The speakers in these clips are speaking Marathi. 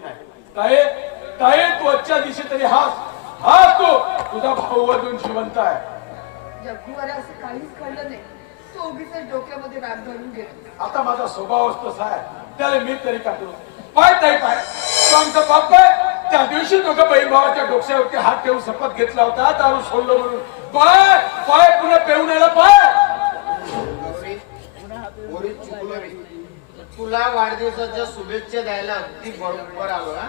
घेतली नाही. ताये ताये तू आजच्या दिवशी तरी हास हास तू तुझा भाऊ अजून जिवंत आहे. जगूवर असं काहीच घडलं नाही. तो उगीच डोक्यामध्ये राग धरून आता माझा स्वभावच तसा आहे त्याला मी तरी काढलो पाय ताई पाय. तो आमचा बाप आहे. त्या दिवशी दोघं बहीण भावाच्या डोक्यावरती हात ठेवून शपथ घेतला होता दारू सोडलं म्हणून. पाय पाय पुन्हा पेऊन आला पाय. तुला वाढदिवसाच्या शुभेच्छा द्यायला अगदी बरोबर आलो हा?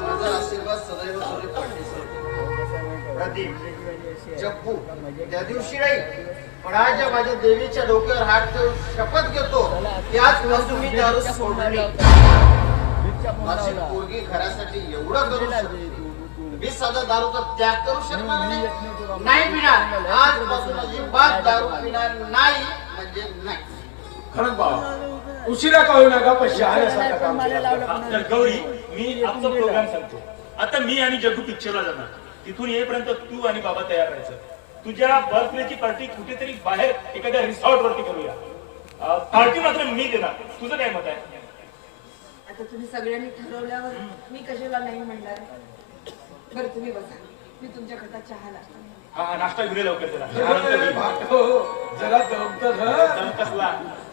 माझा आशीर्वाद सदैव तुझे. प्रदीप जप्पू त्या दिवशी नाही पण आज माझ्या देवीच्या डोक्यावर हात ठेवून शपथ घेतो की आजपासून मी दारू सोडली माझी पोरगी घरासाठी एवढं करू शकते. मी सदा दारूचा त्याग करू शकणार नाही. नाही पिणार. आजपासून अजिबात दारू पिणार नाही म्हणजे नाही. खरंच बाबा उशिरा कळू नका पण शहाण्यासारखं काम केलं. तर गौरी मी आमचा प्रोग्राम सांगतो. आता मी आणि जग्गू पिक्चरला जाणार. तिथून येईपर्यंत तू आणि बाबा तयार राहायचं. तुझ्या बर्थडेची पार्टी कुठेतरी बाहेर एखाद्या रिसॉर्ट वरती करूया. पार्टी मात्र मी देणार. तुझं काय मत आहे? आता तुम्ही सगळ्यांनी ठरवल्यावर मी कशाला नाही म्हणणार? बरं तुम्ही बसा. मी तुमच्याकरता चहा लागतो हा नाश्ता घेऊन ये लवकर घे. भाटो, जरा दमतं कसला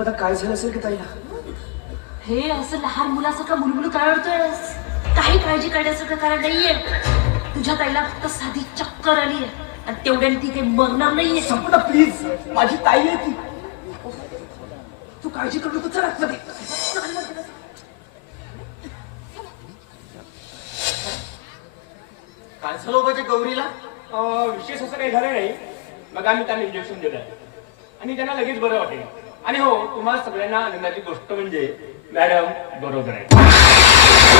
संपदा काय झालं असेल की ताईला? हे असं लहान मुलासारखं मुलमुल काढतोयस काही काळजी करण्यासारखं कारण नाहीये. तुझ्या ताईला फक्त साधी चक्कर आली आहे. आणि तेवढ्याने ती काही मरणार नाहीये. संपदा प्लीज माझी ताई आहे ती. तू काळजी करू नको चल आतमध्ये. काय झालं हो माझ्या गौरीला? अं, विशेष असं काही झालं नाही. मग आम्ही त्यांना इंजेक्शन दिलं आणि त्यांना लगेच बरं वाटेल. आणि हो तुम्हाला सगळ्यांना आनंदाची गोष्ट म्हणजे मॅडम बरोबर आहे.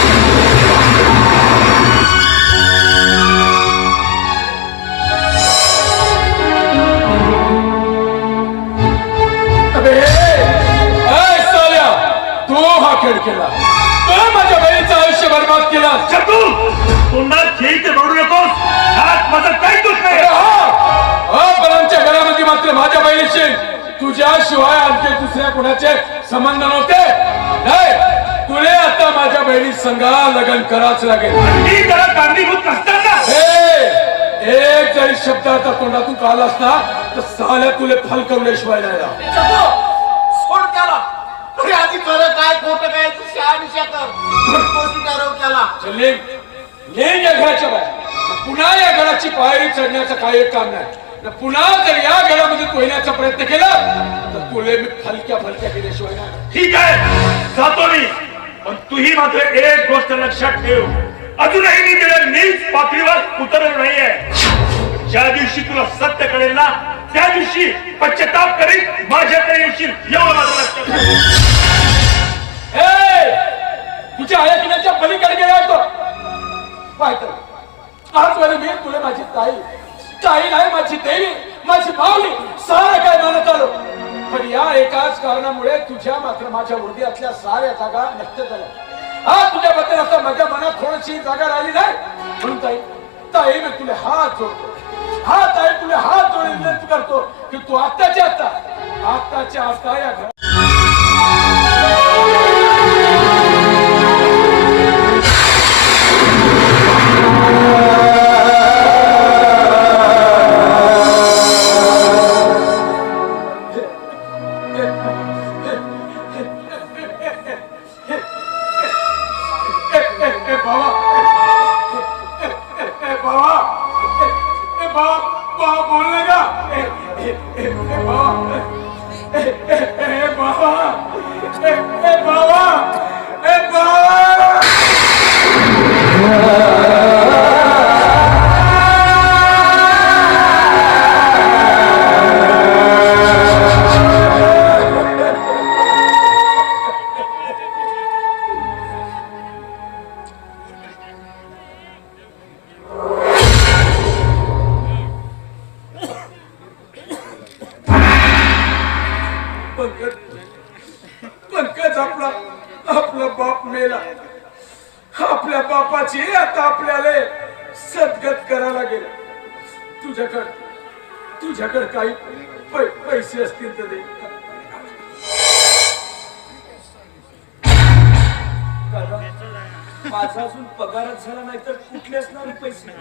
तू हा खेळ केला. तू माझ्या बहिणीचं आयुष्य बर्बाद केला. नकोस. माझं काही दोष नाही. आमच्या घरामध्ये मात्र माझ्या बहिणीशी तुझ्याशिवाय आणखी दुसऱ्या कुणाचे संबंध नव्हते. नाही तुले आता माझ्या बहिणी संघा लग्न करावंच लागेल. कारणीभूत नसताना. ए, एक जरी शब्द आता तोंडातून काढला असता तर साल्या तुले फलकवल्याशिवाय नाही. सोड त्याला. अरे आधी खरं काय खोटं काय तू शहानिशा कर. घरपोशी ठरव त्याला. चल लेन या घराच्या बाहेर. पुन्हा या घराची पायरी चढण्याचं काही एक काम नाही. न पुन्हा जर या घरामध्ये तू येण्याचा प्रयत्न केला तर तुले मी फलक्या केल्याशिवाय नाही ठीक आहे जातो मी पण तूही मात्र एक गोष्ट लक्षात ठेव अजूनही मी तुला नीच पातळीवर उतरलो नाहीये ज्या दिवशी तुला सत्य कळेल ना त्या दिवशी पश्चाताप करीत माझ्याकडे येशील एवढं माझं लक्षात ठेव. ए, तुझ्या ऐकण्याच्या पलीकडे गेला तो पाहतो वाली मी तुला माझी ताई. ताई नाही माझी देवी माझी माऊली. सारं काय आलो पण या एकाच कारणामुळे तुझ्या मात्र माझ्या हृदयातल्या साऱ्या जागा नष्ट झाल्या हा तुझ्याबद्दल आता माझ्या मनात थोडीशी जागा राहिली नाही. म्हणून ताई ताई मी तुला हात जोडतो. हा ताई तुला हात जोडून विनंती करतो की तू आत्ताच्या आत्ता आत्ताच्या आत्ता या घरात आपला बाप मेला. आपल्या बापाची आता आपल्याला सदगत करायला गेलं. तुझ्याकडे तुझ्याकडे काही पै- पैसे असतील तर दे. माझा अजून पगारच झाला नाही तर कुठले असणार पैसे?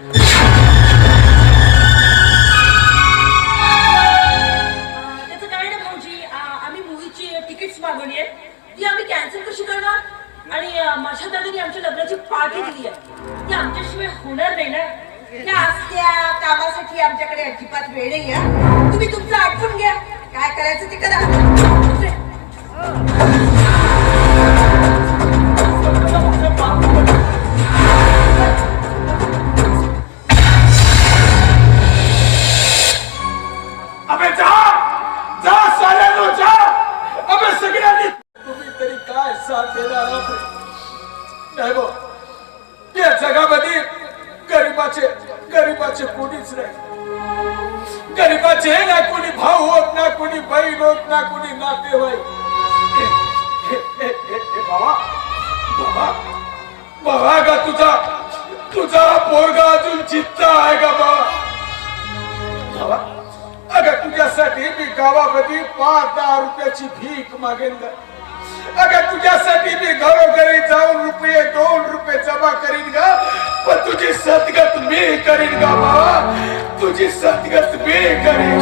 ती आम्ही कॅन्सल कशी करणार? आणि माझ्या दादाने आमच्या लग्नाची पार्टी दिली आहे. ती आमच्याशिवाय होणार नाही ना? त्या कामासाठी आमच्याकडे अजिबात वेळ नाही आहे. तुम्ही तुमचं आठवून घ्या. काय करायचं ते करा. हो. नाही या जगामध्ये गरीबाचे गरीबाचे कोणीच नाही. गरीबाचे ना कोणी भाऊ होत ना कोणी बहीण होत ना कोणी नातेवाईक. हे- बाबा बाबा बाबा का तुझा तुझा पोरगा अजून चित्त आहे का बाबा. अगं तुझ्यासाठी मी गावामध्ये पाच दहा रुपयाची भीक मागेन का अगं तुझ्यासाठी मी घरोघरी जाऊन रुपये दोन रुपये जमा करीन गा. पण तुझी सदगत मी करीन ग बाबा. तुझी सदगत मी करीन.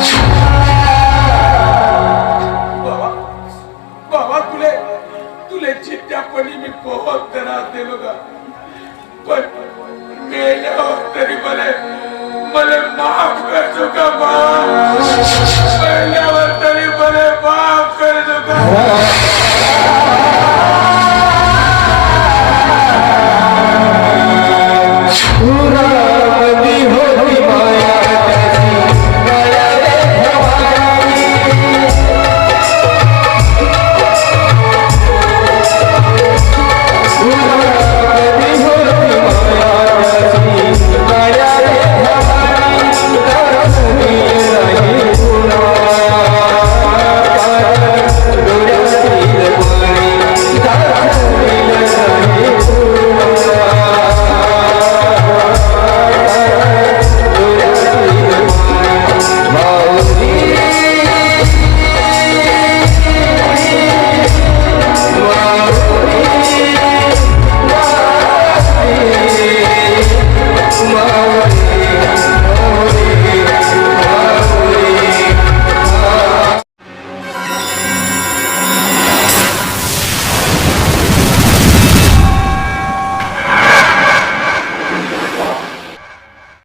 बाबा बाबा तुले तुले चित्त्यापणी मी पोहत करा दिलो गा. पण मेल्यावर तरी मला मला माफ करतो का बा